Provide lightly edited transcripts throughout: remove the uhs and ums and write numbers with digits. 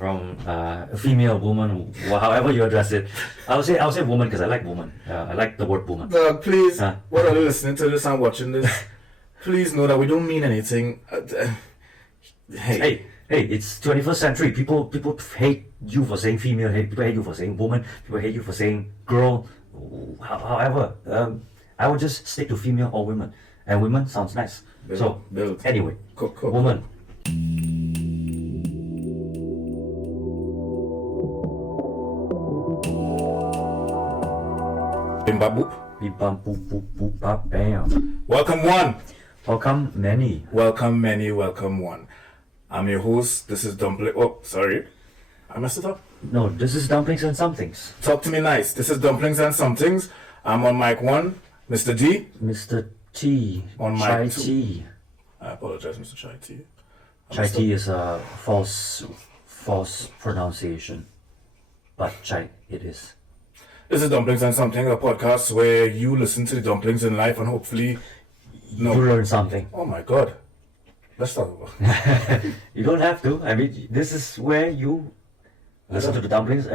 from a female woman, however you address it. I'll say woman because I like woman. I like the word woman. Dog, please, what are you listening to this and watching this? Please know that we don't mean anything. Hey, it's 21st century. People hate you for saying female. People hate you for saying woman. People hate you for saying girl. However, I would just stick to female or women. And women sounds nice. Build. Anyway, Cool. woman. Bim bam boop. Beep bam boop boop boop bap bam. Welcome one. Welcome many. Welcome many. Welcome one. I'm your host. This is Dumplings. Oh, sorry. I messed it up. No, this is Dumplings N Sumtings. Talk to me nice. This is Dumplings N Sumtings. I'm on mic 1. Mr. D. Mr. T. On mic Chai 2. T. I apologize, Mr. Chai T. Chai T is a false pronunciation. But Chai, it is. This is Dumplings N Something, a podcast where you listen to the dumplings in life and hopefully... You learn something. Oh my god. Let's start over. You don't have to. I mean, this is where you listen to the dumplings.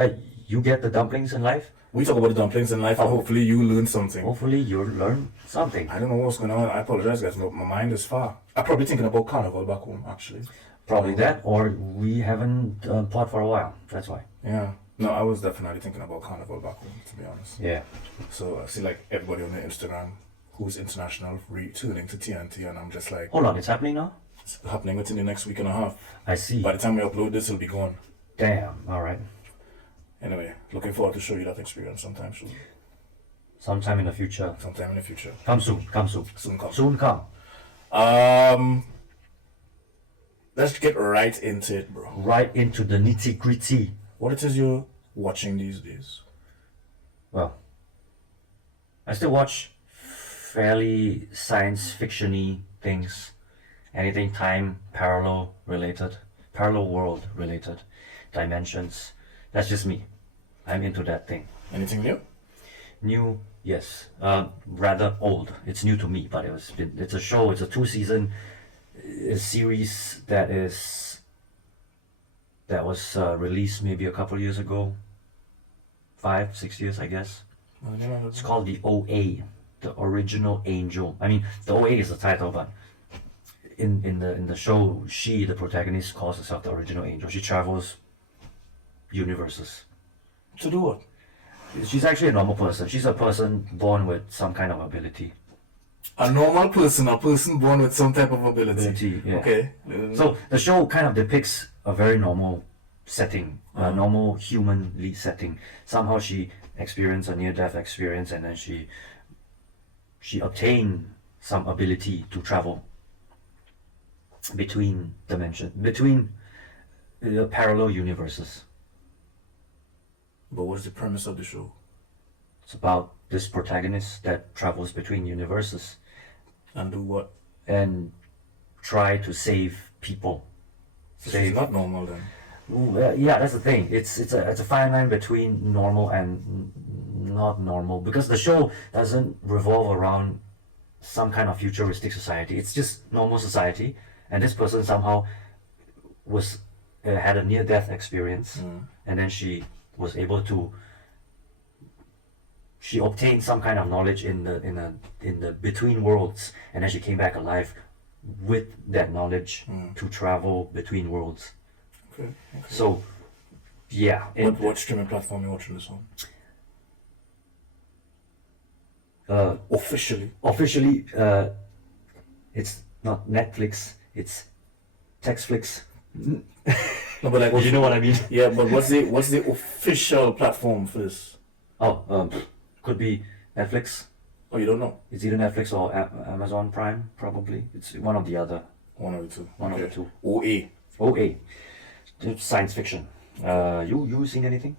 You get the dumplings in life. We talk about the dumplings in life and hopefully you learn something. Hopefully you learn something. I don't know what's going on. I apologize, guys. My mind is far. I'm probably thinking about carnival back home, actually. Probably that, or we haven't pod for a while. That's why. Yeah. No, I was definitely thinking about carnival back home, to be honest. Yeah. So I see like everybody on the Instagram who's international retuning to TNT, and I'm just like... Hold on, it's happening now? It's happening within the next week and a half. I see. By the time we upload this, it'll be gone. Damn, alright. Anyway, looking forward to show you that experience sometime soon. Sometime in the future. Sometime in the future. Come soon. Soon come. Soon come. Let's get right into it, bro. Right into the nitty gritty. What it is you're watching these days? Well, I still watch fairly science fiction-y things. Anything time, parallel world related, dimensions. That's just me. I'm into that thing. Anything new? New, yes. Rather old. It's new to me, but it's a show. It's a 2-season series that was released maybe a couple years ago. 5-6 years, I guess. It's called the OA, the Original Angel. I mean, the OA is the title, but in the show, the protagonist, calls herself the Original Angel. She travels universes. To do what? She's actually a normal person. She's a person born with some kind of ability. A normal person, a person born with some type of ability. Yeah. Okay. So the show kind of depicts a very normal setting, a normal human setting. Somehow she experienced a near-death experience, and then she obtained some ability to travel between dimensions, between parallel universes. But what's the premise of the show? It's about this protagonist that travels between universes. And do what? And try to save people. It's not normal then. Yeah, that's the thing. It's a fine line between normal and not normal, because the show doesn't revolve around some kind of futuristic society. It's just normal society, and this person somehow was had a near-death experience, and then she was able to. She obtained some kind of knowledge in the between worlds, and then she came back alive with that knowledge to travel between worlds. Okay. So, yeah. What streaming platform are you watching this on? Officially, it's not Netflix. It's Textflix. No, but like, you know what I mean? Yeah, but what's the official platform for this? Could be Netflix. Oh, you don't know? It's either Netflix or Amazon Prime, probably. It's one of the other. One of the two. One of the two. OA. It's science fiction. You seen anything?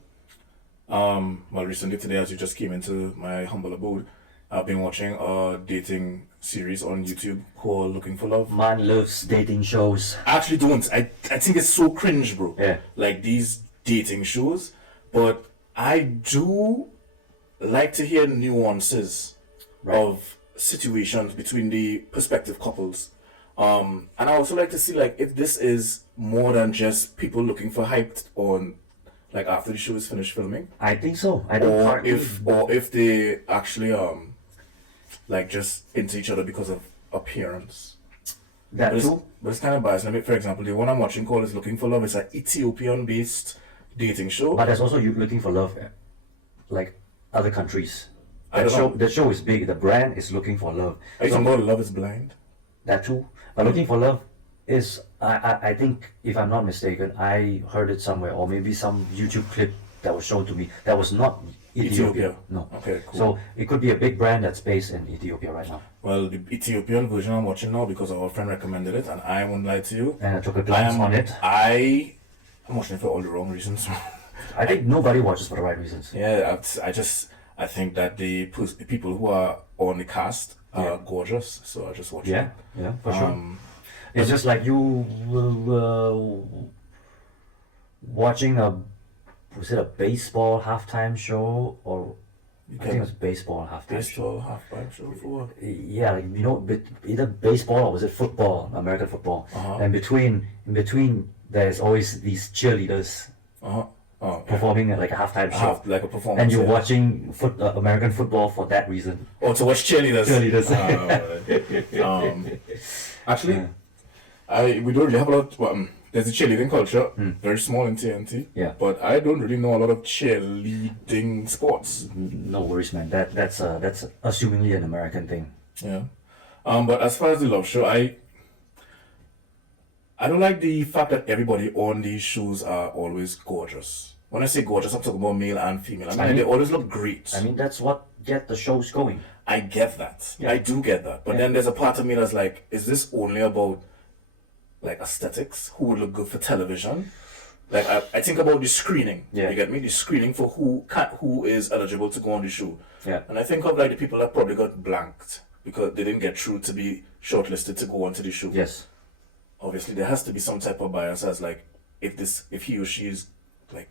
Well, recently today, as you just came into my humble abode, I've been watching a dating series on YouTube called Looking for Love. Man loves dating shows. I actually don't. I think it's so cringe, bro. Yeah. Like these dating shows. But I do like to hear nuances of situations between the prospective couples. And I also like to see like if this is more than just people looking for hype on like after the show is finished filming, I think so. I think or partly- if they actually like just into each other because of appearance. that too. But it's kind of biased. Let me, for example, the one I'm watching called is Looking for Love. It's an Ethiopian-based dating show. But there's also you looking for love, like other countries. I don't know. The show is big. The brand is looking for love. Are you talking about Love is Blind? That too. But looking for love is, I think, if I'm not mistaken, I heard it somewhere, or maybe some YouTube clip that was shown to me that was not Ethiopia. Ethiopia. No. Okay, cool. So it could be a big brand that's based in Ethiopia right now. Well, the Ethiopian version I'm watching now because our friend recommended it, and I won't lie to you. And I took a glance on it. I'm watching it for all the wrong reasons. I think nobody watches for the right reasons. Yeah, I think that the people who are on the cast are gorgeous, so I just watch Yeah, it. yeah, for sure. It's just like you watching was it a baseball halftime show, or I think it was baseball halftime show. Baseball half-pipe show for what? Yeah, like, either baseball or was it football, American football. Uh-huh. And in between, there's always these cheerleaders Oh, yeah. performing at like a halftime show. Like a performance. And you're yeah. watching American football for that reason. Oh, to watch cheerleaders. Cheerleaders. Actually, we don't really have a lot. Well, there's a cheerleading culture, very small in TNT. Yeah. But I don't really know a lot of cheerleading sports. No worries, man. That's assumingly an American thing. Yeah. But as far as the love show, I don't like the fact that everybody on these shows are always gorgeous. When I say gorgeous, I'm talking about male and female. I mean, they always look great. I mean, that's what get the shows going. I get that. Yeah. I do get that. But Yeah. then there's a part of me that's like, is this only about like aesthetics? Who would look good for television? Like I think about the screening. Yeah. You get me? The screening for who is eligible to go on the show. Yeah. And I think of like the people that probably got blanked because they didn't get through to be shortlisted to go onto the show. Yes. Obviously there has to be some type of bias as like if he or she is like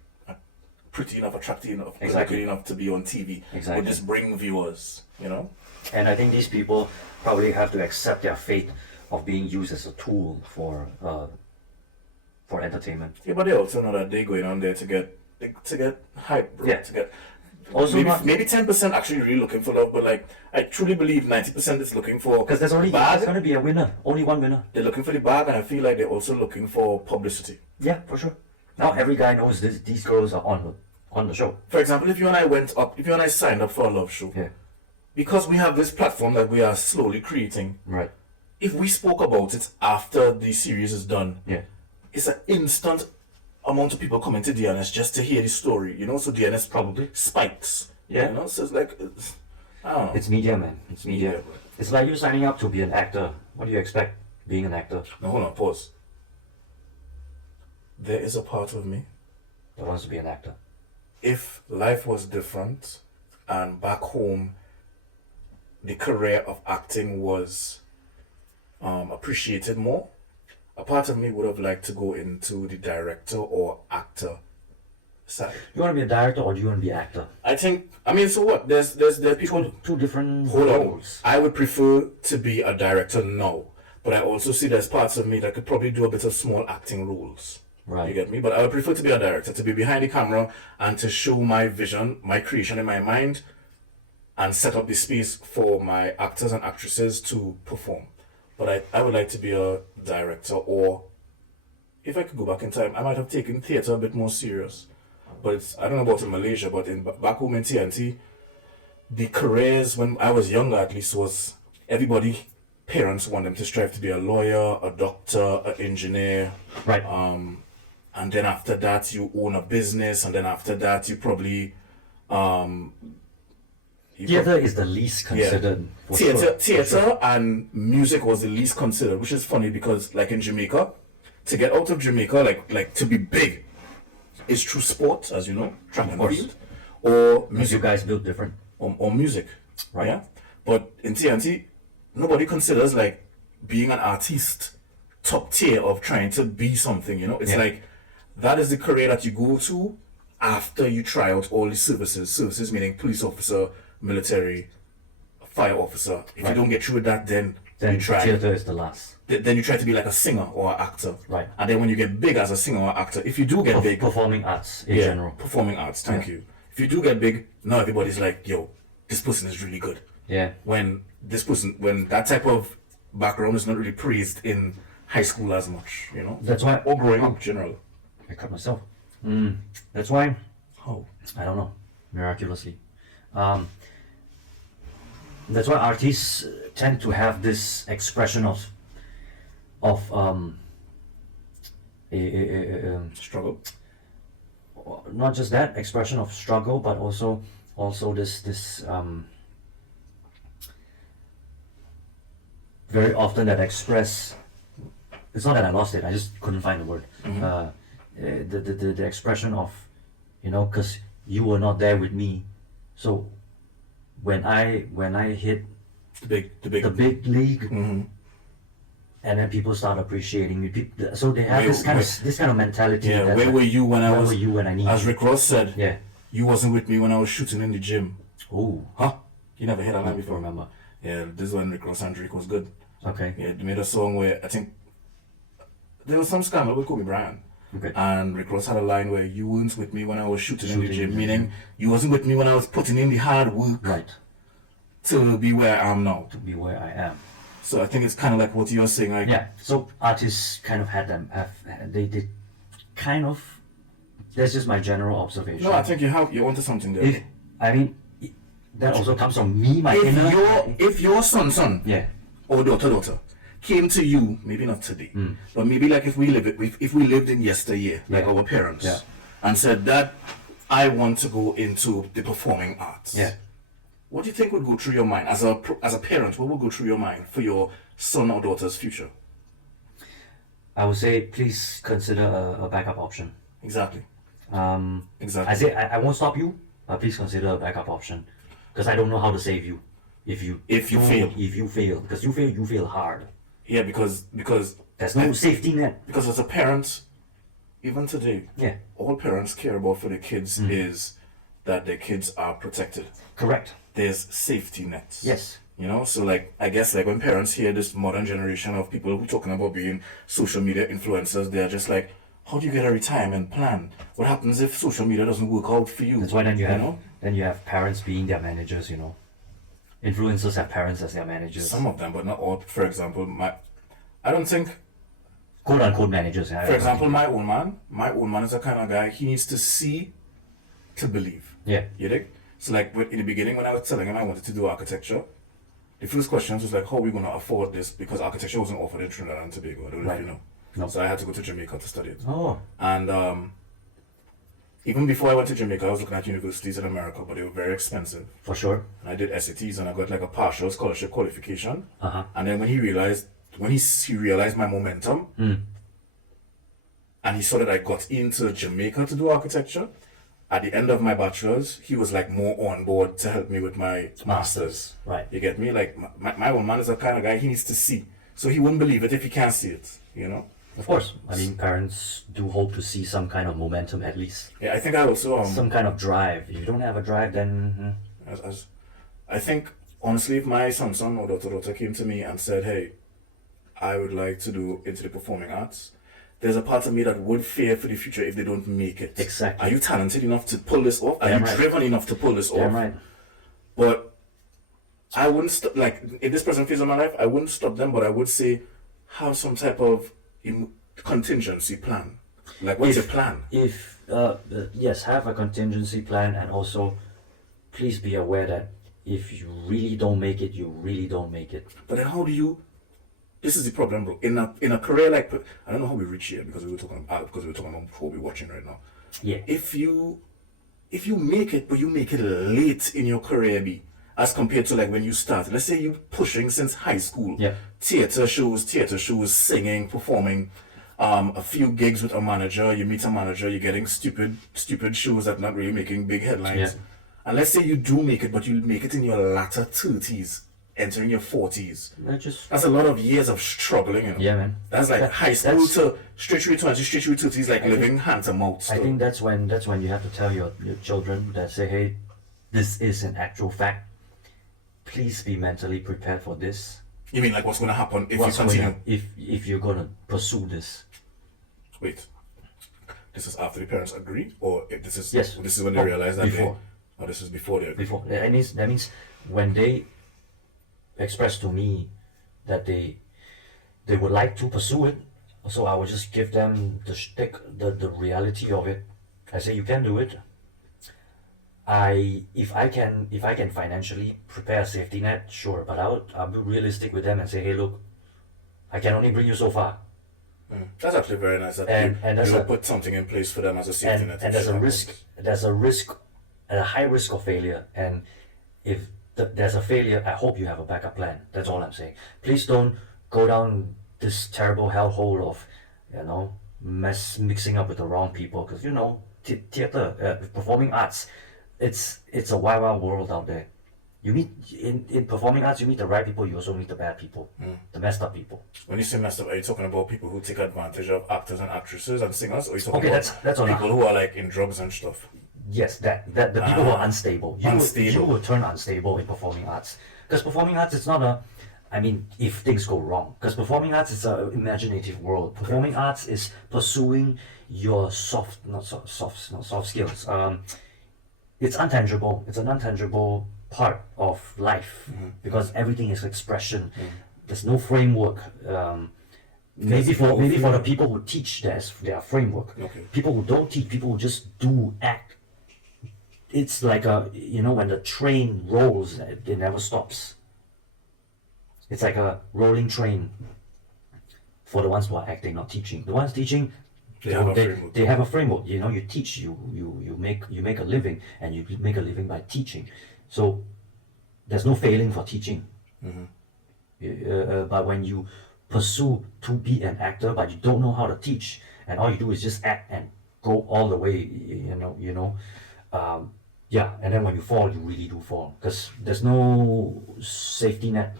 pretty enough, attractive enough, Exactly. good enough to be on TV. Exactly. Would just bring viewers, you know? And I think these people probably have to accept their fate of being used as a tool for entertainment. Yeah, but they also know that they're going on there to get hype, bro. Yeah. To get Also maybe 10% actually really looking for love, but like I truly believe 90% is looking for because there's bag. going to be a winner, only one winner. They're looking for the bag, and I feel like they're also looking for publicity. Yeah, for sure. Now every guy knows these girls are on the show. For example, if you and I signed up for a love show, Yeah. because we have this platform that we are slowly creating. Right. If we spoke about it after the series is done, Yeah. it's an instant amount of people coming to DNS just to hear the story, you know. So DNS probably spikes. Yeah. You know, so it's like I don't know. It's media, man. It's media. Media, bro. It's like you signing up to be an actor. What do you expect being an actor? Now hold on, pause. There is a part of me, That wants to be an actor. if life was different and back home the career of acting was appreciated more, a part of me would have liked to go into the director or actor side. You want to be a director or do you want to be an actor? I mean, so what? There are people. Two different Hold on. roles. I would prefer to be a director now, but I also see there's parts of me that could probably do a bit of small acting roles. Right. You get me? But I would prefer to be a director, to be behind the camera and to show my vision, my creation in my mind, and set up the space for my actors and actresses to perform. But I would like to be a director, or if I could go back in time, I might have taken theatre a bit more serious. But I don't know about in Malaysia, but back home in TNT, the careers when I was younger at least was everybody, parents want them to strive to be a lawyer, a doctor, an engineer. Right. And then after that you own a business, and then after that you probably Theater is the least considered. For theater sure. and music was the least considered, which is funny because like in Jamaica, to get out of Jamaica, like to be big, is through sport, as you know, track and course. field, or Because you music, guys built different. or music, Right. Yeah, but in TNT, nobody considers like being an artist top tier of trying to be something. You know, it's Yeah. like that is the career that you go to after you try out all the services. Services meaning police officer, military, fire officer. If you Right. don't get through with that, then Then you try. theater is the last. Then you try to be like a singer or an actor. Right. And then when you get big as a singer or actor, if you do get big, Performing arts in general. performing arts. Thank you. If you do get big, now everybody's like, yo, this person is really good. Yeah. When that type of background is not really praised in high school as much, you know. That's why. Or growing up, generally. I cut myself. That's why. How? I don't know. Miraculously. That's why artists tend to have this expression of Struggle. not just that expression of struggle, but also this very often that express. It's not that I lost it. I just couldn't find the word. The expression of, because you were not there with me, so when I hit the big league, and then people start appreciating me. So they have this kind of mentality. Yeah, where were you when where were you when I need as you? Rick Ross said, Yeah. you wasn't with me when I was shooting in the gym. Ooh. Huh? You never heard that line I before? remember. Yeah, this is when Rick Ross and Drake was good. Okay. Yeah, they made a song where I think there was some scandal with Kobe Bryant. Okay. And Rick Ross had a line where you weren't with me when I was shooting in the Shooting gym, in the meaning you wasn't with me when I was putting in the hard work Right. to be where I am now. To be where I am. So I think it's kind of like what you're saying, like Yeah. So artists kind of they kind of. That's just my general observation. no, I think you onto something there. If I mean, that also comes from me, my inner. If your son Yeah. or daughter came to you, maybe not today, but maybe like if we lived in yesteryear, like Yeah. our parents, Yeah. and said that I want to go into the performing arts. Yeah. What do you think would go through your mind as a parent? What would go through your mind for your son or daughter's future? I would say please consider a backup option. Exactly. Exactly. I say I won't stop you, but please consider a backup option, because I don't know how to save you if you fail, because you fail hard. Yeah, because There's no safety net. because as a parent, even today, Yeah. all parents care about for their kids is that their kids are protected. Correct. There's safety nets. Yes. So like I guess like when parents hear this modern generation of people who talking about being social media influencers, they're just like, how do you get a retirement plan? What happens if social media doesn't work out for you? That's why then know? you have parents being their managers. Influencers have parents as their managers. Some of them, but not all. For example, I don't think. Quote unquote managers. For example, my own man is the kind of guy, he needs to see to believe. Yeah. You dig? So like in the beginning when I was telling him I wanted to do architecture, the first question was like, how are we going to afford this? Because architecture wasn't offered in Trinidad and Tobago. I don't know if you know. No. So I had to go to Jamaica to study it. Oh. And even before I went to Jamaica, I was looking at universities in America, but they were very expensive. For sure. And I did SATs and I got like a partial scholarship qualification. Uh-huh. And then when he realized my momentum, and he saw that I got into Jamaica to do architecture, at the end of my bachelor's, he was like more on board to help me with my master's. Right. You get me? Like my own man is the kind of guy he needs to see. So he wouldn't believe it if he can't see it, Of course. I mean, parents do hope to see some kind of momentum at least. Yeah, I think I also some kind of drive. If you don't have a drive, then I think honestly, if my son or daughter came to me and said, "Hey, I would like to do into the performing arts," there's a part of me that would fear for the future if they don't make it. Exactly. Are you talented enough to pull this off? Are you driven enough to pull this off? Damn right. But I wouldn't stop. Like in this present phase of my life, I wouldn't stop them. But I would say, have some type of contingency plan. Like, what's your plan? Yes, have a contingency plan, and also please be aware that if you really don't make it, you really don't make it. But then how do you? This is the problem, bro. In a career like, I don't know how we reach here because we were talking about what we're watching right now. Yeah. If you make it, but you make it late in your career, as compared to like when you started. Let's say you're pushing since high school. Yeah. Theater shows, singing, performing, a few gigs with a manager. You meet a manager, you're getting stupid shows that not really making big headlines. Yeah. And let's say you do make it, but you make it in your latter 30s, entering your 40s. That's a lot of years of struggling. Yeah, man. That's like high school to straight through 20s, straight through 30s, like living hand to mouth. I think that's when you have to tell your children that say, hey, this is an actual fact. Please be mentally prepared for this. You mean like what's going to happen if What's you going continue? to, if you're gonna pursue this? Wait, this is after the parents agree, or if this is Yes. this is when they realize that before. oh, this is before they agree. Before that means when they express to me that they would like to pursue it, so I will just give them the shtick, the reality of it. I say you can do it. If I can financially prepare a safety net, sure, but I'll be realistic with them and say, hey, look, I can only bring you so far, That's actually very nice that and you put something in place for them as a safety net. and if there's shit a happens. risk, a high risk of failure, and if there's a failure, I hope you have a backup plan. That's all I'm saying. Please don't go down this terrible hellhole of, mixing up with the wrong people, because theater, performing arts, it's a wild world out there. You meet in performing arts, you meet the right people. You also meet the bad people, the messed up people. When you say messed up, are you talking about people who take advantage of actors and actresses and singers, or are you talking Okay, about that's on people who are like in drugs and stuff? Yes, that the people who are unstable. You will turn unstable in performing arts, because performing arts, it's not a. I mean, if things go wrong, because performing arts is an imaginative world. Performing arts is pursuing your not soft skills. It's untangible. It's an untangible part of life, because everything is expression. There's no framework. Maybe for the people who teach, their framework. Okay. People who don't teach, people who just do act. It's like when the train rolls, it never stops. It's like a rolling train for the ones who are acting, not teaching. The ones teaching, They have a framework. they have a framework. You teach, you make a living, and you make a living by teaching. So there's no failing for teaching. But when you pursue to be an actor, but you don't know how to teach, and all you do is just act and go all the way, and then when you fall, you really do fall, because there's no safety net.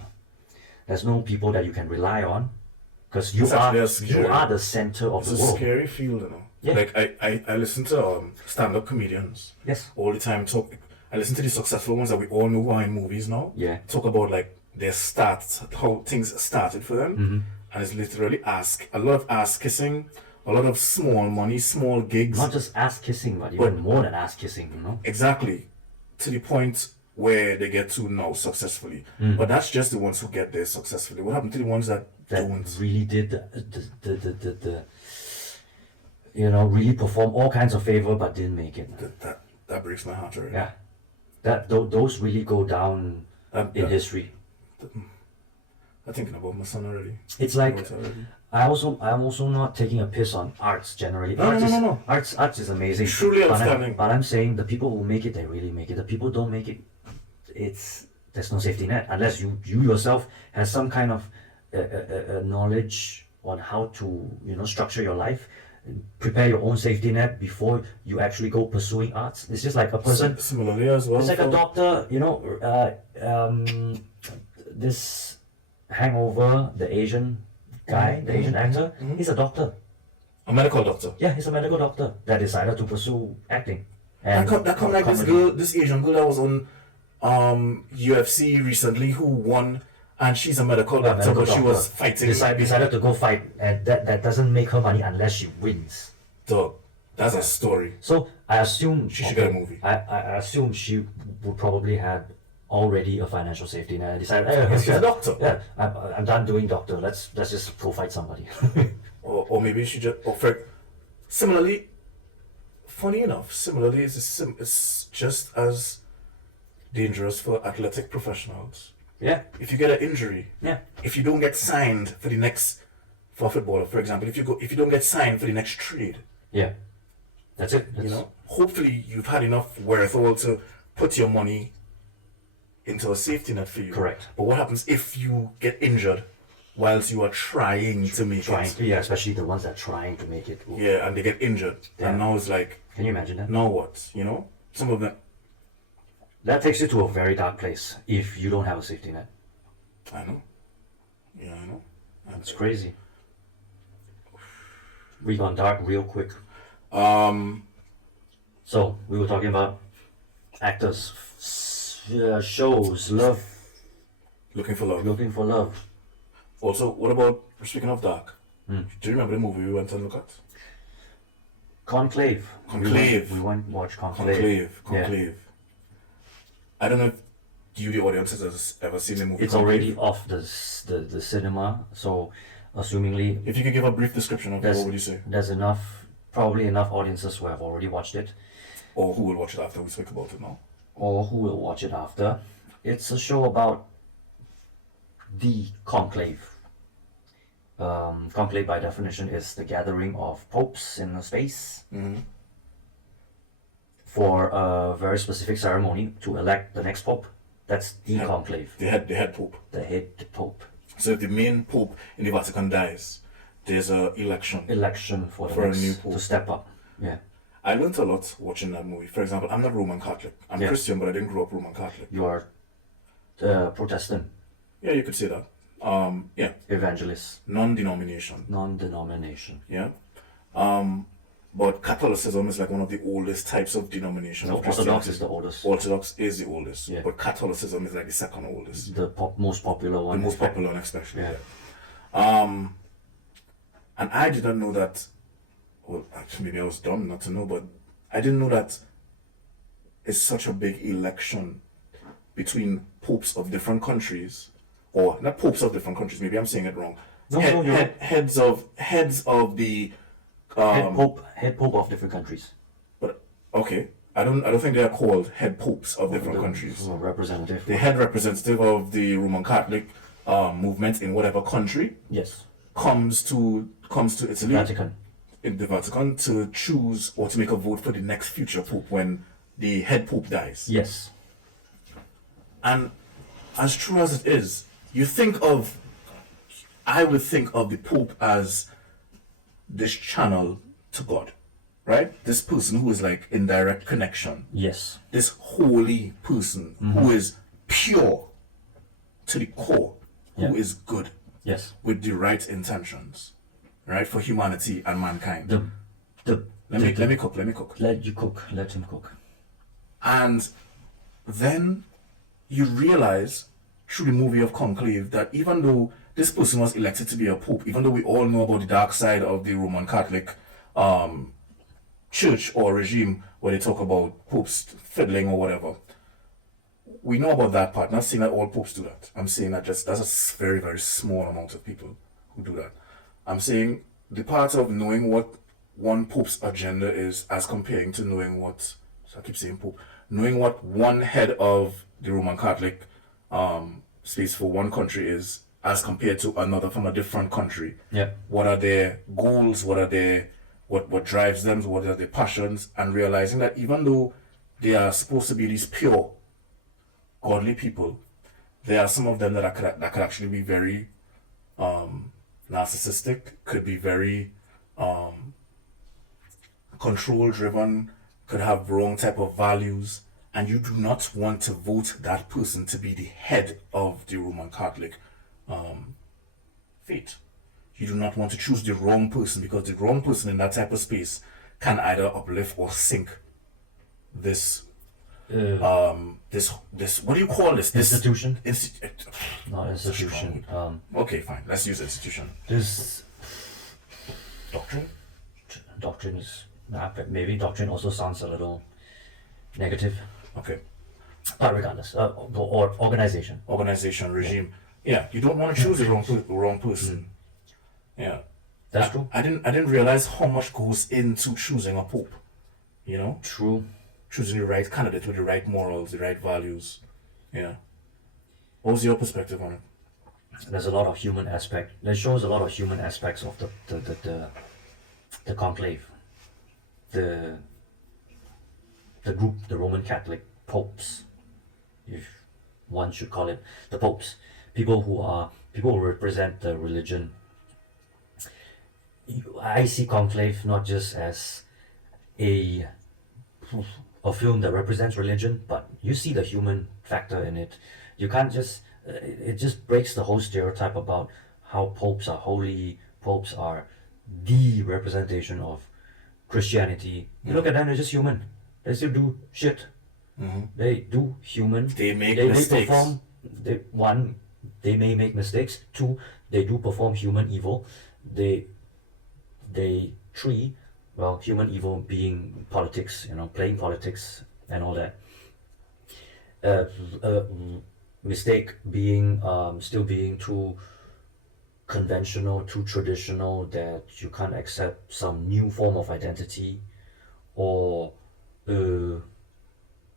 There's no people that you can rely on, because you It's actually are the center of It's the a world. scary field, you know. Yeah. Like I listen to stand-up comedians Yes. all the time. I listen to the successful ones that we all know who are in movies now. Yeah. Talk about like their starts, how things started for them, and it's literally a lot of ass kissing, a lot of small money, small gigs. Not just ass kissing, but even more than ass kissing. Exactly, to the point where they get to now successfully. But that's just the ones who get there successfully. What happened to the ones that don't? Really did really perform all kinds of favor but didn't make it. That breaks my heart already. Yeah, those really go down in history. I'm thinking about my son already. It's like Already. I'm also not taking a piss on arts generally. No. Arts is amazing. Truly But outstanding. But I'm saying the people who make it, they really make it. The people who don't make it, there's no safety net unless you yourself has some kind of knowledge on how to structure your life, prepare your own safety net before you actually go pursuing arts. It's just like a person. Similarly as well. It's like a doctor, this Hangover, the Asian guy, the Asian actor, he's a doctor. A medical doctor. Yeah, he's a medical doctor that decided to pursue acting. And That come like this Asian girl that was on UFC recently who won, and she's a medical doctor, but she was fighting. Decided to go fight, and that doesn't make her money unless she wins. Dog, that's a story. So I assume She should get a movie. I assume she would probably have already a financial safety net. And decided, hey, She's a doctor. Yeah, I'm done doing doctor. Let's just go fight somebody. Or maybe she just similarly. Funny enough, similarly, it's just as dangerous for athletic professionals. Yeah, If you get an injury, yeah. if you don't get signed for a footballer, for example, if you don't get signed for the next trade, Yeah, that's it. hopefully you've had enough wherewithal to put your money into a safety net for you. Correct. But what happens if you get injured whilst you are trying to make it? Yeah, especially the ones that are trying to make it. Yeah, and they get injured, Yeah. and now it's like, Can you imagine that? now what? Some of them. That takes you to a very dark place if you don't have a safety net. I know. Yeah, I know. It's crazy. We gone dark real quick. So we were talking about actors, shows, love, Looking for love. looking for love. Also, what about, speaking of dark, Hmm. do you remember the movie we went and look at? Conclave. Conclave. We went watch Conclave. Conclave. I don't know if you, the audience, has ever seen the movie. It's Conclave. already off the cinema, so assumingly If you could give a brief description of it, what would you say? there's probably enough audiences who have already watched it, Or who will watch it after we speak about it now? or who will watch it after. It's a show about the conclave. Conclave, by definition, is the gathering of popes in space Mm-hmm. for a very specific ceremony to elect the next pope. That's the conclave, The head pope. the head pope. So if the main pope in the Vatican dies, there's a Election for the For a next new pope. to step up. Yeah, I learned a lot watching that movie. For example, I'm not Roman Catholic. I'm Yeah. Christian, but I didn't grow up Roman Catholic. you are Protestant, Yeah, you could say that. Yeah, evangelist, non-denomination. non-denomination. Yeah. But Catholicism is like one of the oldest types of denomination. No, of Orthodox Christianity. is the oldest, Orthodox is the oldest, Yeah. but Catholicism is like the second oldest, the most popular the one. most popular one especially. Yeah. Yeah. And I did not know that. Well, actually, maybe I was dumb not to know, but I didn't know that it's such a big election between popes of different countries, or not popes of different countries. Maybe I'm saying it wrong. No, no, you're right. Heads of the. Head pope of different countries. But okay, I don't think they are called head popes of different countries. Representative. The head representative of the Roman Catholic movement in whatever country Yes. comes to Italy, Vatican. in the Vatican, to choose or to make a vote for the next future pope when the head pope dies. Yes. And as true as it is, I would think of the pope as this channel to God, right? This person who is like in direct connection. Yes. This holy person who is pure to the core, who is Yeah. good Yes. with the right intentions, right, for humanity and mankind. Let me cook. Let you cook. Let him cook. And then you realize through the movie of Conclave that even though this person was elected to be a pope, even though we all know about the dark side of the Roman Catholic church or regime where they talk about popes fiddling or whatever, we know about that part. Not saying that all popes do that. I'm saying that just that's a very, very small amount of people who do that. I'm saying the part of knowing what one pope's agenda is as comparing to knowing what, so I keep saying pope, knowing what one head of the Roman Catholic space for one country is as compared to another from a different country. Yeah. What are their goals? What drives them? What are their passions? And realizing that even though they are supposed to be these pure, godly people, there are some of them that could actually be very narcissistic, could be very control driven, could have wrong type of values, and you do not want to vote that person to be the head of the Roman Catholic faith. You do not want to choose the wrong person, because the wrong person in that type of space can either uplift or sink this this what do you call this Institution? Not That's a institution. strong word. Okay, fine, let's use institution. This Doctrine. doctrine is maybe doctrine also sounds a little negative, Okay. but regardless, or organization. Organization, regime. Yeah, you don't want to choose the wrong person. Yeah, That's true. I didn't realize how much goes into choosing a pope. You know, True. choosing the right candidate with the right morals, the right values. Yeah. What was your perspective on it? There's a lot of human aspect. That shows a lot of human aspects of the conclave, the group, the Roman Catholic popes, if one should call it the popes, people who represent the religion. I see conclave not just as a film that represents religion, but you see the human factor in it. You can't just it just breaks the whole stereotype about how popes are holy, popes are the representation of Christianity. You look at them, they're just human. They still do shit. They do human. They make They mistakes. perform. they may make mistakes. 2, they do perform human evil. They 3, well, human evil being politics, playing politics and all that. Uh, uh, Mistake being still being too conventional, too traditional, that you can't accept some new form of identity, or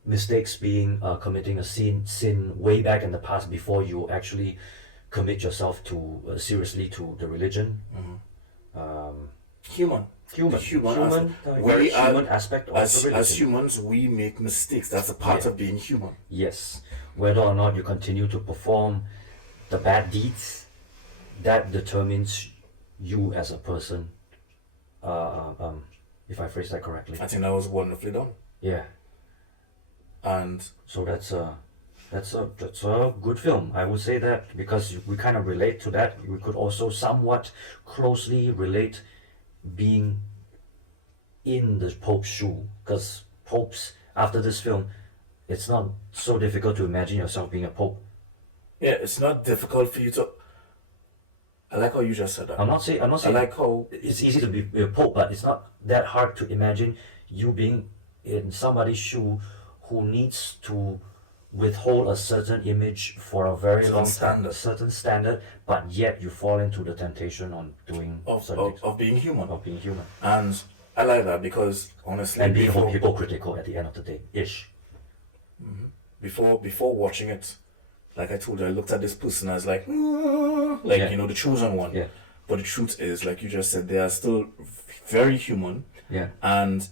mistakes being committing a sin way back in the past before you actually commit yourself to seriously to the religion. Human. Human We are, human aspect of the religion. as humans, we make mistakes. That's a part of being human. Yes, whether or not you continue to perform the bad deeds, that determines you as a person. If I phrase that correctly. I think that was wonderfully done. Yeah. And So that's a good film. I would say that because we kind of relate to that. We could also somewhat closely relate being in the Pope's shoe, because popes, after this film, it's not so difficult to imagine yourself being a pope. yeah, it's not difficult for you to. I like how you just said that. I'm not saying I like how it's easy to be a pope, but it's not that hard to imagine you being in somebody's shoe who needs to withhold a certain image for a very Certain long time, standard. a certain standard, but yet you fall into the temptation on doing certain things, of being human. of being human, And I like that because honestly, and being before, hypocritical at the end of the day, ish. before watching it, like I told you, I looked at this person as like, like Yeah. the chosen one. Yeah. But the truth is, like you just said, they are still very human, Yeah, and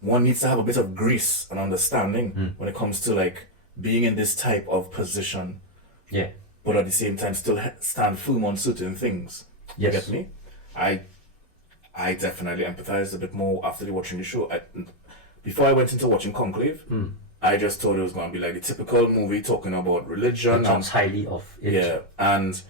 one needs to have a bit of grace and understanding when it comes to like being in this type of position, yeah, but at the same time still stand firm on certain things. You Yes. get me? I definitely empathized a bit more after watching the show. Before I went into watching Conclave, I just thought it was going to be like the typical movie talking about religion. it talks highly of it. Yeah, and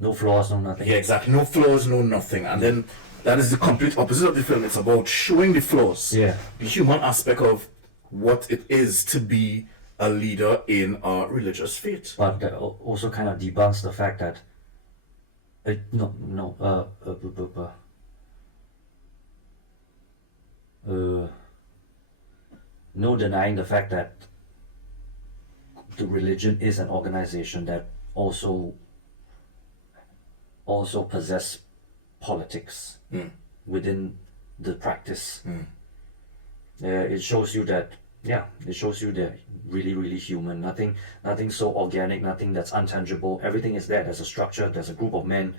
No flaws, no nothing. yeah, exactly. No flaws, no nothing. And then that is the complete opposite of the film. It's about showing the flaws. Yeah. The human aspect of what it is to be a leader in a religious faith. But that also kind of debunks the fact that no denying the fact that the religion is an organization that also possess politics within the practice. It shows you that they're really, really human. Nothing so organic, nothing that's untangible. Everything is there. There's a structure. There's a group of men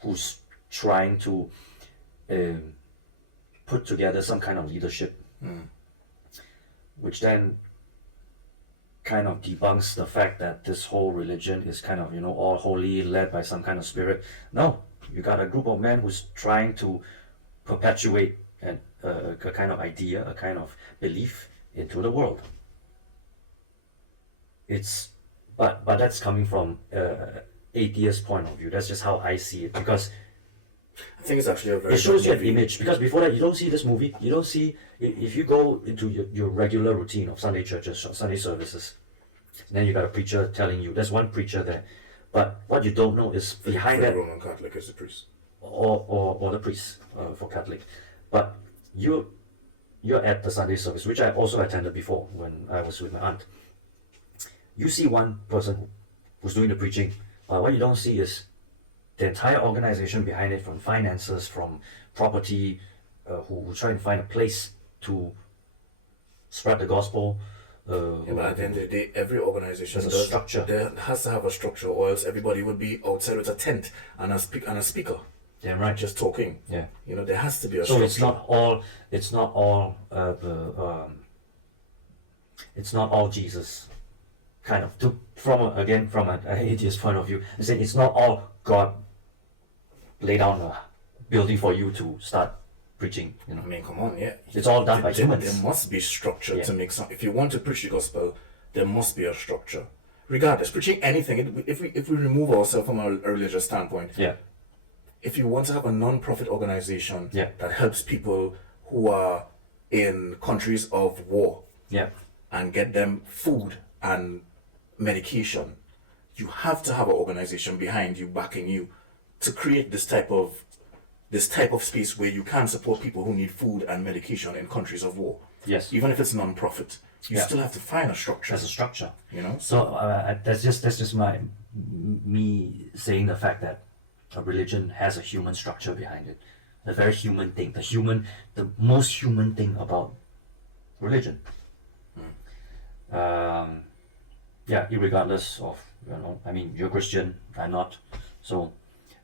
who's trying to put together some kind of leadership, which then kind of debunks the fact that this whole religion is kind of all holy, led by some kind of spirit. No, you got a group of men who's trying to perpetuate a kind of idea, a kind of belief into the world. But that's coming from atheist point of view. That's just how I see it, because I think it's actually a very it shows you good an movie. image. Because before that, you don't see this movie. You don't see, if you go into your regular routine of Sunday churches, Sunday services, then you got a preacher telling you, there's one preacher there, but what you don't know is behind For that, the Roman Catholic is the priest. or the priest for Catholic, but you're at the Sunday service, which I also attended before when I was with my aunt. You see one person who's doing the preaching, but what you don't see is the entire organization behind it, from finances, from property, who try and find a place to spread the gospel. Yeah, but at the end of the day, every organization There's a structure. There has to have a structure, or else everybody would be outside with a tent and a speaker, Yeah, right. just talking. Yeah. There has to be a So structure. it's not all it's not all Jesus, kind of. From an atheist point of view, I'm saying it's not all God lay down a building for you to start preaching. I mean, come on, yeah. It's all done by There humans. must be structure Yeah. to make some. If you want to preach the gospel, there must be a structure. Regardless, preaching anything. If we remove ourselves from a religious standpoint, Yeah. if you want to have a non-profit organization Yeah. that helps people who are in countries of war Yeah. and get them food and medication, you have to have an organization behind you, backing you, to create this type of space where you can support people who need food and medication in countries of war. Yes. Even if it's non-profit, you still have to find a structure. There's a structure. You know. So that's just me saying the fact that a religion has a human structure behind it, a very human thing. The most human thing about religion. Yeah, irregardless of, I mean, you're Christian, I'm not, so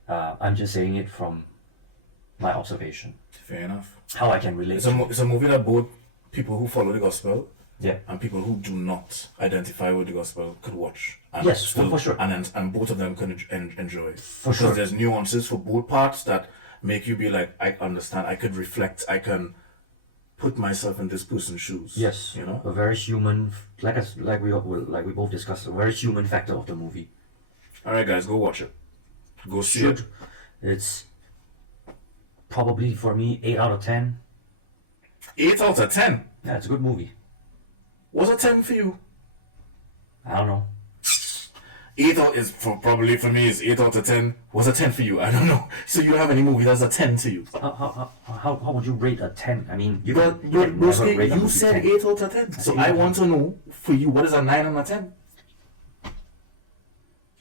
I'm just saying it from my observation. Fair enough. How I can relate. It's a movie that both people who follow the gospel, yeah, and people who do not identify with the gospel could watch. And yes, for sure. And both of them can enjoy. For sure. Because there's nuances for both parts that make you be like, I understand, I could reflect, I can put myself in this person's shoes. Yes, you know, a very human, like we both discussed, a very human factor of the movie. All right, guys, go watch it. Go see it. It's probably for me 8 out of 10. 8 out of 10. Yeah, it's a good movie. Was it 10 for you? I don't know. 8 out is probably for me is 8 out of 10. Was a 10 for you? I don't know. So you don't have any movie that's a 10 to you? How would you rate a 10? I mean, you said 8 out of 10. So I want to know for you, what is a 9 out of 10?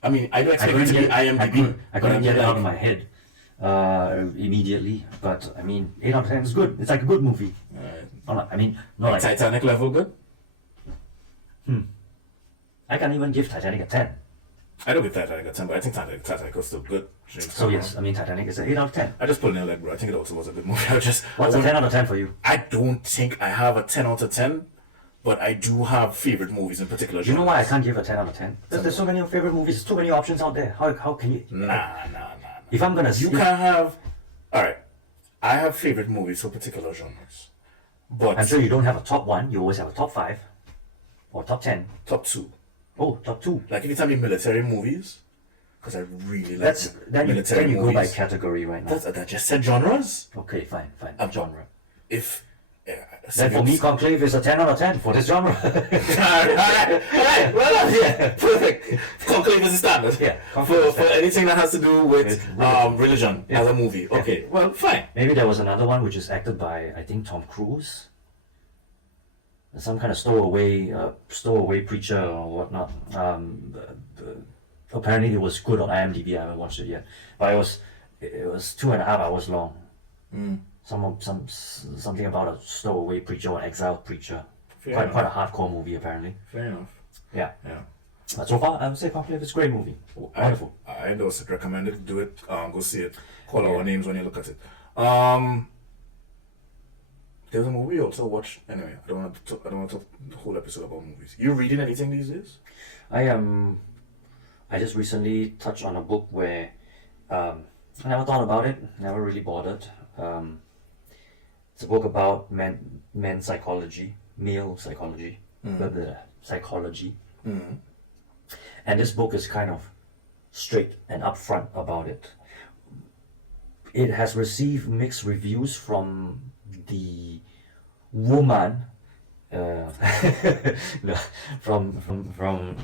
I mean, I don't expect it to be IMDb. I couldn't get it out of my head immediately, but I mean, 8 out of 10 is good. It's like a good movie. I mean, not like Titanic level good? I can't even give Titanic a 10. I don't give Titanic a 10, but I think Titanic was still good. So yes, I mean, Titanic is an 8 out of 10. I just put it in like, bro. I think it also was a good movie. What's a 10 out of 10 for you? I don't think I have a 10 out of 10, but I do have favorite movies in particular. You know why I can't give a 10 out of 10? There's so many favorite movies, too many options out there. How can you? Nah. If I'm gonna, you can't have. All right, I have favorite movies for particular genres, but I'm sure you don't have a top 1. You always have a top 5 or top 10. Top 2. Oh, top 2. Like if you tell me military movies, because I really like then you go by category right now. That just said genres. Okay, fine. Genre. If then for me, Conclave is a 10 out of 10 for this genre. all right. Well, yeah, perfect. Conclave is a standard. Yeah, for anything that has to do with religion as a movie. Okay, well, fine. Maybe there was another one which is acted by, I think, Tom Cruise. Some kind of stowaway preacher or whatnot. Apparently it was good on IMDb. I haven't watched it yet, but it was 2.5 hours long. Something about a stowaway preacher or exiled preacher. Quite a hardcore movie apparently. Fair enough. Yeah. But so far, I would say Conclave is a great movie. Wonderful. I endorse it. Recommend it. Do it. Go see it. Call our names when you look at it. There's a movie you also watch. Anyway, I don't want to talk the whole episode about movies. You reading anything these days? I just recently touched on a book where I never thought about it, never really bothered. It's a book about men's psychology, male psychology, psychology. Mm-hmm. And this book is kind of straight and upfront about it. It has received mixed reviews from the woman, from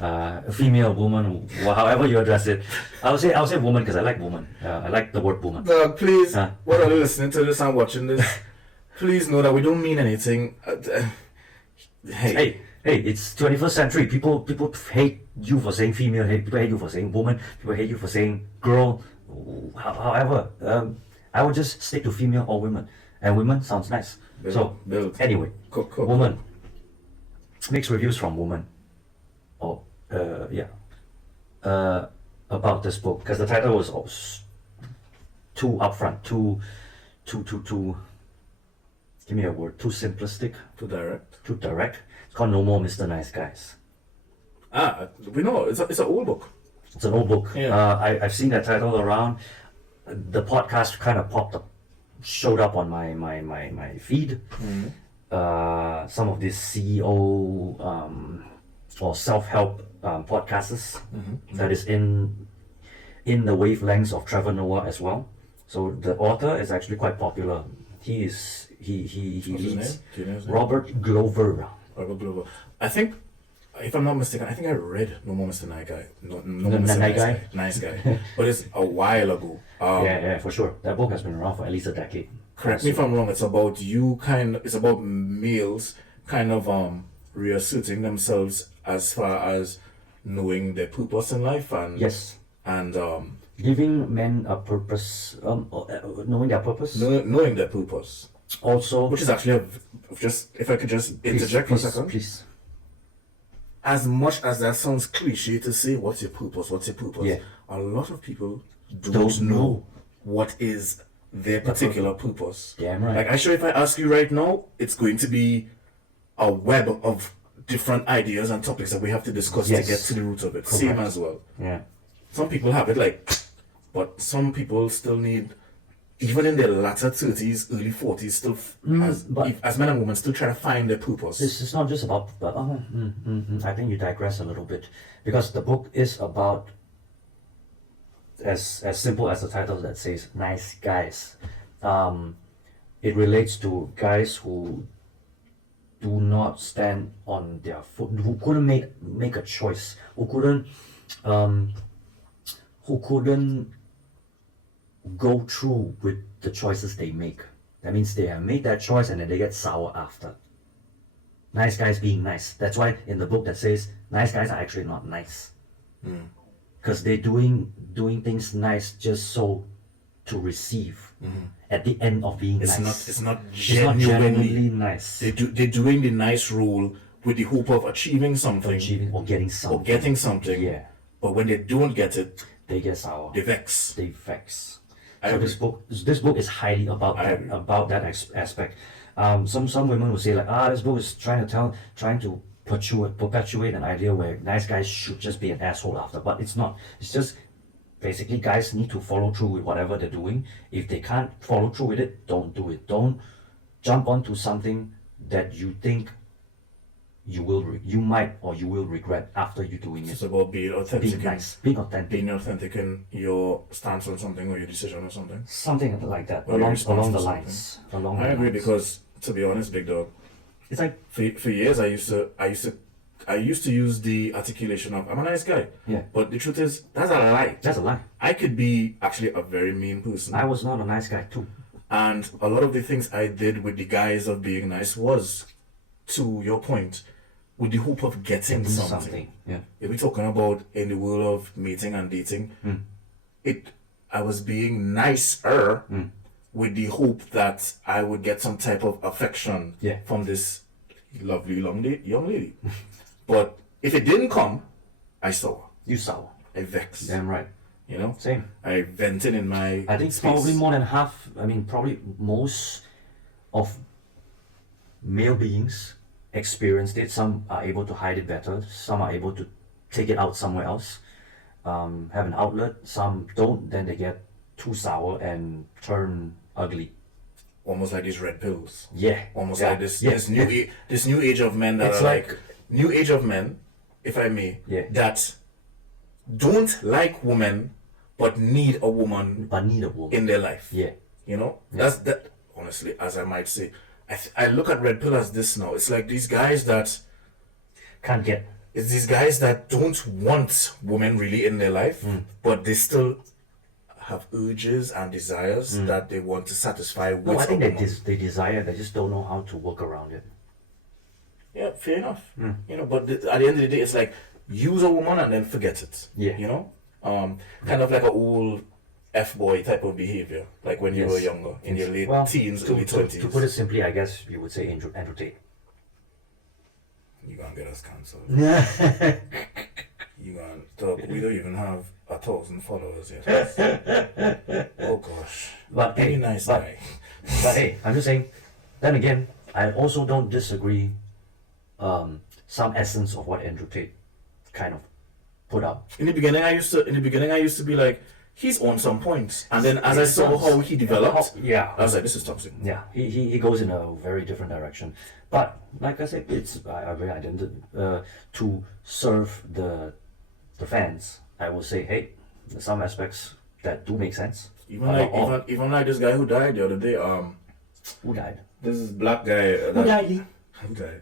a female woman, however you address it. I'll say woman because I like woman. I like the word woman. Please, what are you listening to this and watching this? Please know that we don't mean anything. Hey, it's 21st century. People hate you for saying female. People hate you for saying woman. People hate you for saying girl. However, I would just stick to female or women. And women sounds nice. Anyway, woman. Mixed reviews from woman. About this book because the title was too upfront, too. Give me a word. Too simplistic. Too direct. It's called No More Mr. Nice Guys. We know it's an old book. It's an old book. Yeah. I've seen that title around. The podcast kind of showed up on my feed. Mm-hmm. Some of these CEO or self-help podcasts that is in the wavelengths of Trevor Noah as well. So the author is actually quite popular. He leads Do you know his name? Robert Glover. Robert Glover. I think if I'm not mistaken, I think I read No More Mr. Nice Guy. No The More Mr. Nice Guy? Nice Guy. But it's a while ago. Yeah, for sure. That book has been around for at least a decade. Correct me if I'm wrong. It's about it's about males kind of reasserting themselves as far as knowing their purpose in life and Yes. and Giving men a purpose, knowing their purpose. knowing their purpose, Also, which is actually just if I could just interject for a second. Please. As much as that sounds cliche to say, what's your purpose? What's your purpose? Yeah. A lot of people Don't know. what is their particular purpose. Damn right. Like, I sure if I ask you right now, it's going to be a web of different ideas and topics that we have to discuss Yes. to get to the root of it. Correct. Same as well. Yeah. Some people have it like, but some people still need, even in their latter 30s, early 40s, still, as men and women, still trying to find their purpose. This is not just about, I think you digress a little bit, because the book is about, as simple as the title that says, nice guys. It relates to guys who do not stand on their foot, who couldn't make a choice, who couldn't go through with the choices they make. That means they have made that choice and then they get sour after. Nice guys being nice. That's why in the book that says nice guys are actually not nice. Because they're doing things nice just so to receive at the end of being nice. It's not genuinely nice. They're doing the nice role with the hope of achieving something. Or getting something. Yeah. But when they don't get it, they get sour. they vex. They vex. I So agree. this book is highly about that aspect. Some women will say like, this book is trying to perpetuate an idea where nice guys should just be an asshole after, but it's not. It's just basically guys need to follow through with whatever they're doing. If they can't follow through with it, don't do it. Don't jump onto something that you think you might or you will regret after you doing it. It's about being authentic. Being nice, being authentic, Being authentic in your stance on something or your decision or something. something like that, Or your along response to the something. lines. Along I the agree lines. because, to be honest, Big Dog, It's like, for years I used to use the articulation of I'm a nice guy. yeah, But the truth is that's a lie. that's a lie. I could be actually a very mean person. I was not a nice guy too. And a lot of the things I did with the guise of being nice was, to your point, with the hope of getting Do something. Yeah. If we're talking about in the world of mating and dating, I was being nicer with the hope that I would get some type of affection Yeah. from this lovely young lady. But if it didn't come, I saw. You sour. I vexed. Damn right. You know? Same. I vented in my I think space. probably more than half, probably most of male beings experienced it. Some are able to hide it better. Some are able to take it out somewhere else, have an outlet. Some don't, then they get too sour and turn ugly. Almost like these red pills. Yeah. Almost Yeah. like this Yeah. this new age of men that It's are like- new age of men, if I may, Yeah. that don't like women but need a woman But need a woman. in their life. Yeah. You know, that's that. Honestly, as I might say, I look at red pill as this now. It's like these guys that Can't get. it's these guys that don't want women really in their life, but they still have urges and desires that they want to satisfy with No, I think a they, woman. they desire, they just don't know how to work around it. Yeah, fair enough. You know, but at the end of the day, it's like use a woman and then forget it. Yeah. You know, kind of like an old F-boy type of behavior, like when you Yes. were younger, in your late teens, early 20s. To put it simply, I guess you would say Andrew Tate. You're gonna get us cancelled. You gonna talk? We don't even have 1,000 followers yet. Oh gosh. But Any hey, nice but, guy. but hey, I'm just saying. Then again, I also don't disagree. Some essence of what Andrew Tate kind of put out. In the beginning, I used to be like, he's on some points, and then as I saw how he developed, Yeah. I was like, this is toxic. Yeah, he goes in a very different direction. But like I said, it's I very identical to serve the fans. I will say, hey, there's some aspects that do make sense. Even but like not all. even like this guy who died the other day. Who died? This is black guy. Who died? Lee? Okay.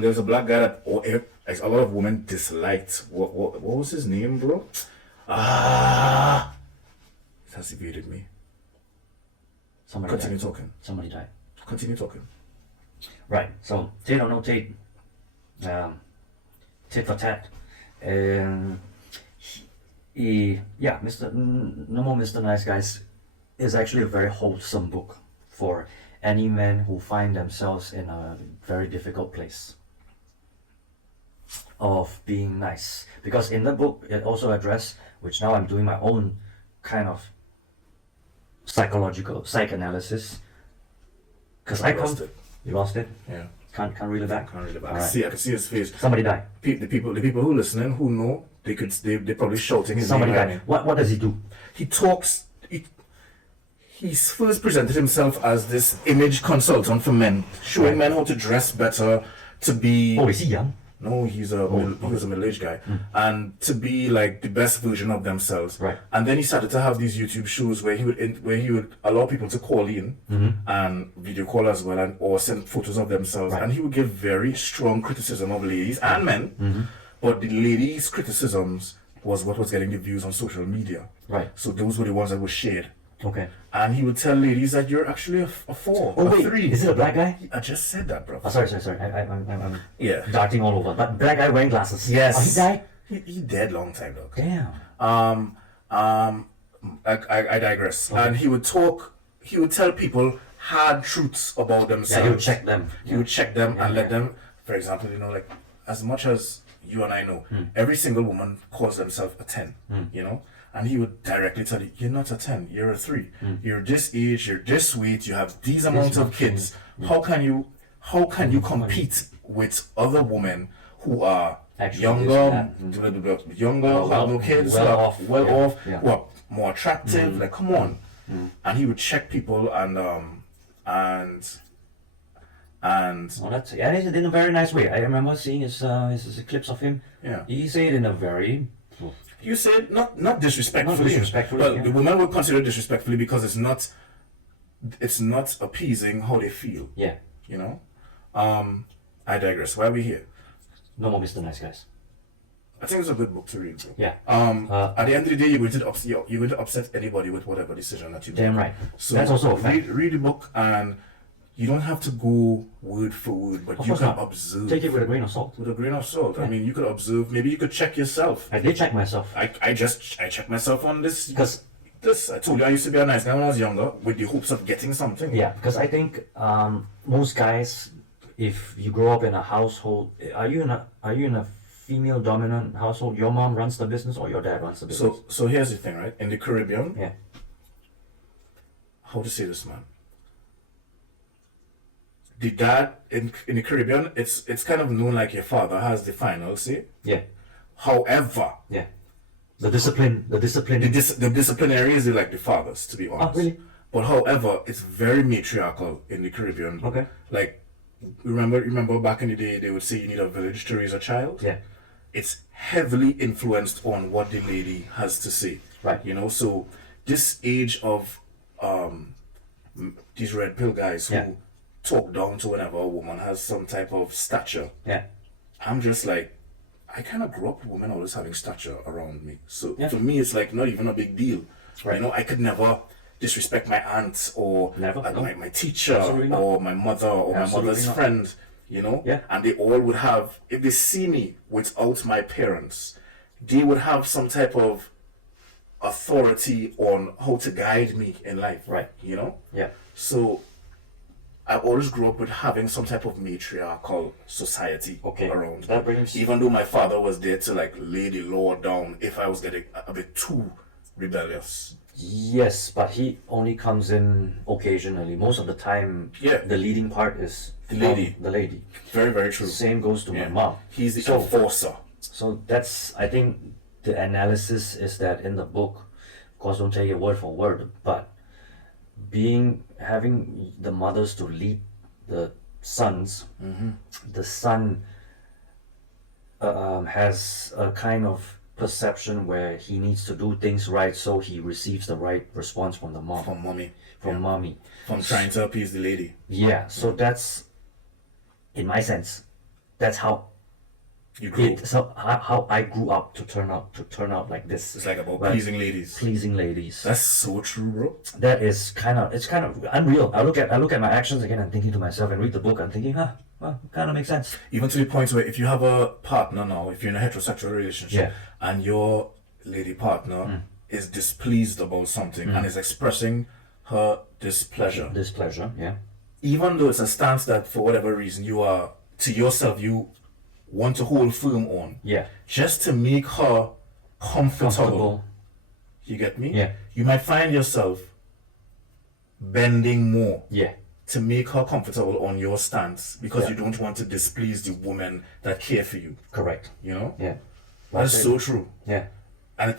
There's a black guy that a lot of women disliked. What was his name, bro? It has evaded me. Somebody Continue died. talking. Somebody died. Continue talking. Right. So tit or no tit, tit for tat. No More Mr. Nice Guys is actually a very wholesome book for any men who find themselves in a very difficult place of being nice. Because in the book, it also addressed, which now I'm doing my own kind of psychoanalysis. Because I lost come, it. you lost it. Yeah. Can't reel it back. Can't read it back. All I right. can see his face. Somebody died. The people who listening who know they probably shouting his Somebody name at died. me. What does he do? He talks. He first presented himself as this image consultant for men, showing men how to dress better, to be. Oh, is he young? No, he was a middle-aged guy, and to be like the best version of themselves. Right. And then he started to have these YouTube shows where he would allow people to call in and video call as well, or send photos of themselves, Right. and he would give very strong criticism of ladies and men. But the ladies' criticisms was what was getting the views on social media. Right. So those were the ones that were shared. Okay. And he would tell ladies that you're actually a 4, Oh a wait, 3. is it a black guy? I just said that, bro. Oh, sorry. I'm Yeah. darting all over. But black guy wearing glasses. Yes. Oh, he died? He dead long time, dog. Damn. I digress. And he would tell people hard truths about themselves. Yeah, he would check them. He would check them and let them, for example, like as much as you and I know, every single woman calls themselves a 10, and he would directly tell you, you're not a 10, you're a 3. You're this age, you're this weight, you have these amounts of kids. How can you compete with other women who are Actually, younger, who have no kids, well who are off. well Yeah, off, yeah. who are more attractive? Like, come on. And he would check people and Oh, that's yeah. He did it in a very nice way. I remember seeing his clips of him. Yeah. He said it in a very. You said not disrespectfully. Not disrespectfully, Well, yeah. the women would consider it disrespectfully because it's not appeasing how they feel. Yeah. I digress. Why are we here? No More Mr. Nice Guys. I think it's a good book to read, bro. Yeah. At the end of the day, you're going to upset anybody with whatever decision that you Damn make. right. So That's also a fact. read the book, and you don't have to go word for word, but Of you course can not. observe. Take it with a grain of salt. With a grain of salt. I mean, you could observe. Maybe you could check yourself. I did check myself. I checked myself on this. Because I told you I used to be a nice guy when I was younger, with the hopes of getting something. yeah, because I think most guys, if you grow up in a household, are you in a female dominant household? Your mom runs the business or your dad runs the business? So here's the thing, right? In the Caribbean, yeah. how to say this, man? The dad in the Caribbean, it's kind of known like your father has the final say. Yeah. However, Yeah. The discipline. the disciplinarians are like the fathers, to be honest. Oh, really? But however, it's very matriarchal in the Caribbean. Okay. Like, remember back in the day, they would say you need a village to raise a child. Yeah. It's heavily influenced on what the lady has to say. Right. So this age of these red pill guys who Yeah. talk down to whenever a woman has some type of stature. Yeah. I'm just like, I kind of grew up with women always having stature around me. So Yeah. for me, it's like not even a big deal. Right. I could never disrespect my aunt or Never, no. my teacher Absolutely not. or my mother or Absolutely my mother's not. friend. Yeah. And they all would have, if they see me without my parents, they would have some type of authority on how to guide me in life. Right. Yeah. So I always grew up with having some type of matriarchal society Okay. around. That brings- Even though my father was there to like lay the law down if I was getting a bit too rebellious. Yes, but he only comes in occasionally. Most of the time, Yeah. the leading part is The from lady. The lady. Very, very true. Same goes to Yeah. my mom. He's the So- enforcer. So that's, I think, the analysis is that in the book, of course, don't take it word for word, but having the mothers to lead the sons, the son has a kind of perception where he needs to do things right, so he receives the right response from the mom, From mommy. from mommy. From trying to appease the lady. Yeah, so that's in my sense, that's how You grew. how I grew up to turn out like this. It's like about Right. pleasing ladies. Pleasing ladies. That's so true, bro. That is kind of unreal. I look at my actions again and thinking to myself and read the book. I'm thinking, well, kind of makes sense. Even to the point where if you have a partner now, if you're in a heterosexual relationship and your lady partner is displeased about something and is expressing her displeasure, Yeah. even though it's a stance that for whatever reason you are to yourself you want to hold firm on, Yeah. just to make her comfortable. Comfortable. You get me? Yeah. You might find yourself bending more Yeah. to make her comfortable on your stance because Yeah. you don't want to displease the woman that care for you. Correct. You know? Yeah. That's Well so said. true. Yeah. And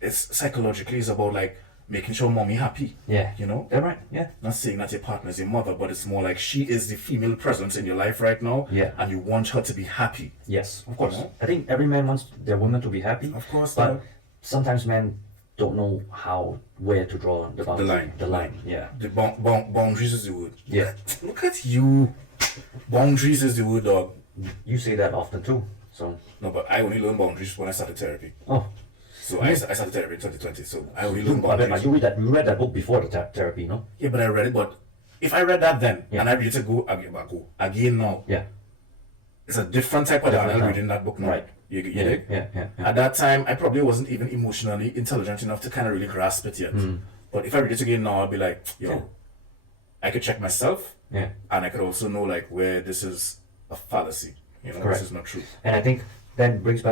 it's psychologically it's about like making sure mommy happy. Yeah. You know? They're right. Yeah. Not saying that your partner is your mother, but it's more like she is the female presence in your life right now. Yeah. And you want her to be happy. Yes. Of course. Yeah. I think every man wants their woman to be happy. Of course, But yeah. sometimes men don't know where to draw the boundary. line. The line. Yeah. The boundaries is the word. Yeah. Look at you. Boundaries is the word, dog. You say that often too. So. No, but I only learned boundaries when I started therapy. Oh. So I started therapy in 2020, so I only You, learned boundaries. you read that book before the therapy, no? Yeah, but I read it, but if I read that then, Yeah. and I read it to go again now, Yeah. it's a different type of Different Daniel type. reading that book now. Right. You Yeah. dig? Yeah. At that time, I probably wasn't even emotionally intelligent enough to kind of really grasp it yet. But if I read it again now, I'll be like, yo, Yeah. I could check myself, Yeah. and I could also know like where this is a fallacy. You know, Correct. this is not true. And I think that brings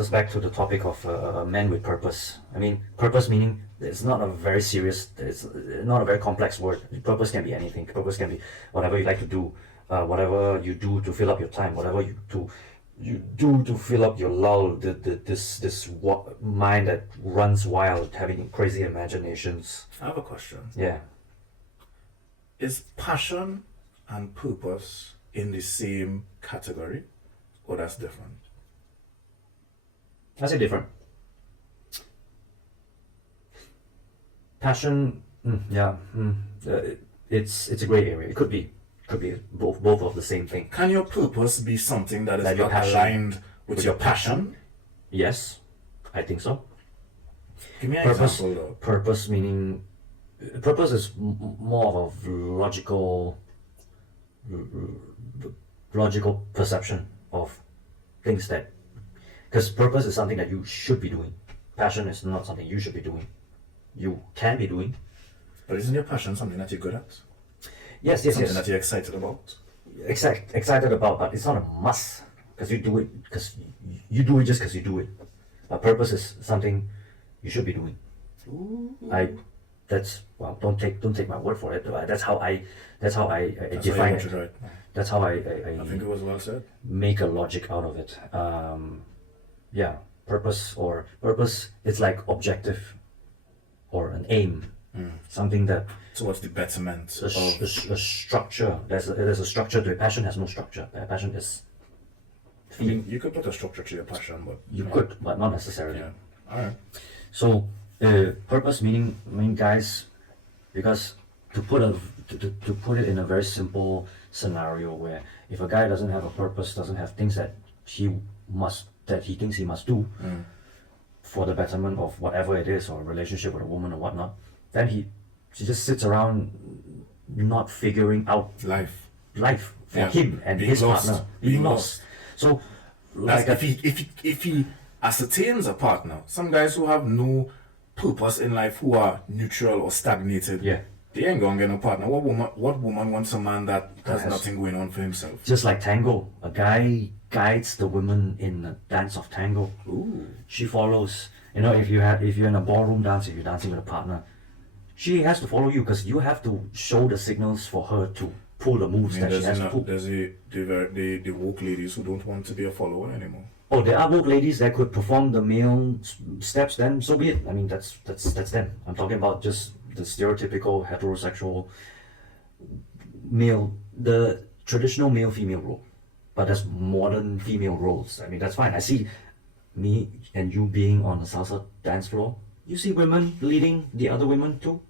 us back to the topic of men with purpose. I mean, purpose meaning it's not a very serious, it's not a very complex word. Purpose can be anything. Purpose can be whatever you like to do, whatever you do to fill up your time, whatever you do to fill up your lull, this mind that runs wild, having crazy imaginations. I have a question. Yeah. Is passion and purpose in the same category, or that's different? I say different. Passion, it's a gray area. It could be both of the same thing. Can your purpose be something that is Like your not passion. aligned with your passion? Yes, I think so. Give me an Purpose, example though. purpose meaning, purpose is more of a logical perception of things that, because purpose is something that you should be doing. Passion is not something you should be doing. You can be doing. But isn't your passion something that you're good at? Yes, Something that you're excited about? Excited about, but it's not a must because you do it because you do it just because you do it. A purpose is something you should be doing. Don't take my word for it. That's how I define it. Right. That's how I think it was well said. make a logic out of it. Purpose it's like objective or an aim, something that Towards the betterment a of. structure. There's a structure to it. Passion has no structure. Passion is I mean, you could put a structure to your passion, but you could, but not necessarily. yeah. All right. So, purpose meaning, guys, because to put it in a very simple scenario where if a guy doesn't have a purpose, doesn't have things that he thinks he must do for the betterment of whatever it is, or a relationship with a woman or whatnot, then he just sits around not figuring out Life. for Yeah. him and Being his lost. partner, Being being lost. lost. So, That's like if he ascertains a partner. Some guys who have no purpose in life, who are neutral or stagnated, Yeah. they ain't gonna get no partner. What woman wants a man that has Has- nothing going on for himself? just like tango, a guy guides the woman in the dance of tango. Ooh. She follows. You know, if you're in a ballroom dance, if you're dancing with a partner, she has to follow you because you have to show the signals for her to pull the moves that she has to pull. There's the woke ladies who don't want to be a follower anymore. Oh, there are woke ladies that could perform the male steps. Then so be it. I mean, that's them. I'm talking about just the stereotypical heterosexual male, the traditional male-female role. But there's modern female roles. I mean, that's fine. I see me and you being on the salsa dance floor. You see women leading the other women too.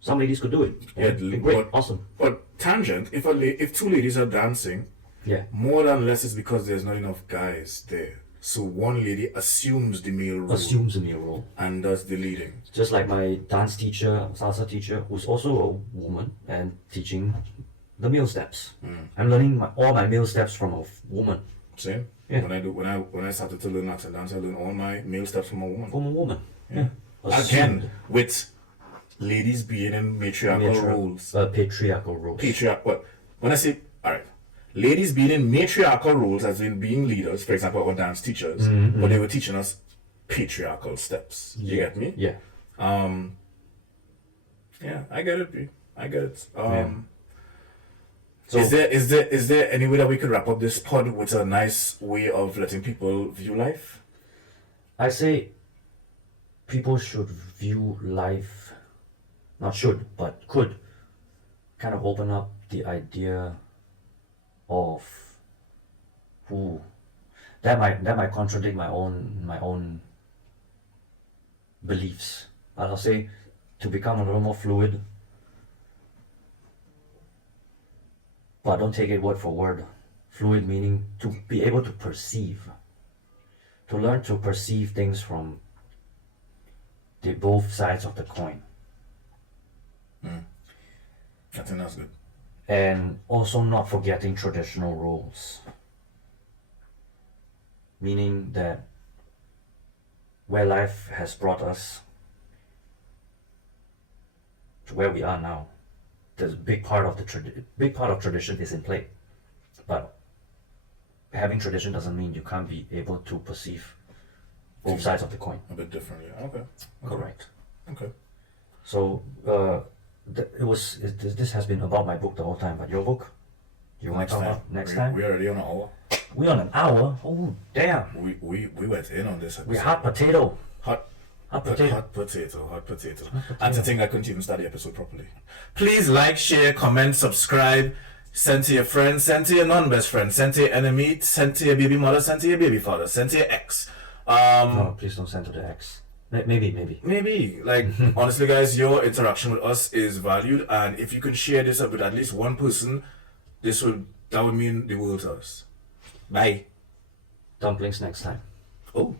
Some ladies could do it. Yeah, Great, awesome. But tangent, if two ladies are dancing Yeah. More than less is because there's not enough guys there. So one lady assumes the male role Assumes a male role. and does the leading. Just like my dance teacher, salsa teacher, who's also a woman and teaching the male steps. I'm learning all my male steps from a woman. Same. Yeah. When I started to learn accent dance, I learned all my male steps from a woman. From a woman. Yeah. Again, with ladies being in matriarchal roles. Patriarchal roles. What? When I say, all right, ladies being in matriarchal roles, as in being leaders, for example, our dance teachers, but they were teaching us patriarchal steps. You get me? Yeah. Yeah, I get it, B. I get it. So, is there any way that we could wrap up this pod with a nice way of letting people view life? I say people should view life, not should, but could, kind of open up the idea of who that might contradict my own beliefs. But I'll say to become a little more fluid, but don't take it word for word. Fluid meaning to be able to perceive, to learn to perceive things from the both sides of the coin. I think that's good. And also not forgetting traditional roles. Meaning that where life has brought us to where we are now, the big part of tradition is in play. But having tradition doesn't mean you can't be able to perceive both sides of the coin. A bit different, yeah. Okay. Correct. Okay. So this has been about my book the whole time, but your book, you want to talk about next time? We're already on an hour. We on an hour? Oh damn! We went in on this episode. We hot potato. Hot potato. Hot potato. And to think I couldn't even start the episode properly. Please like, share, comment, subscribe. Send to your friends, send to your non-best friend, send to your enemy, send to your baby mother, send to your baby father, send to your ex. No, please don't send to the ex. Maybe. Like, honestly, guys, your interaction with us is valued, and if you can share this up with at least one person, that would mean the world to us. Bye. Dumplings next time. Oh.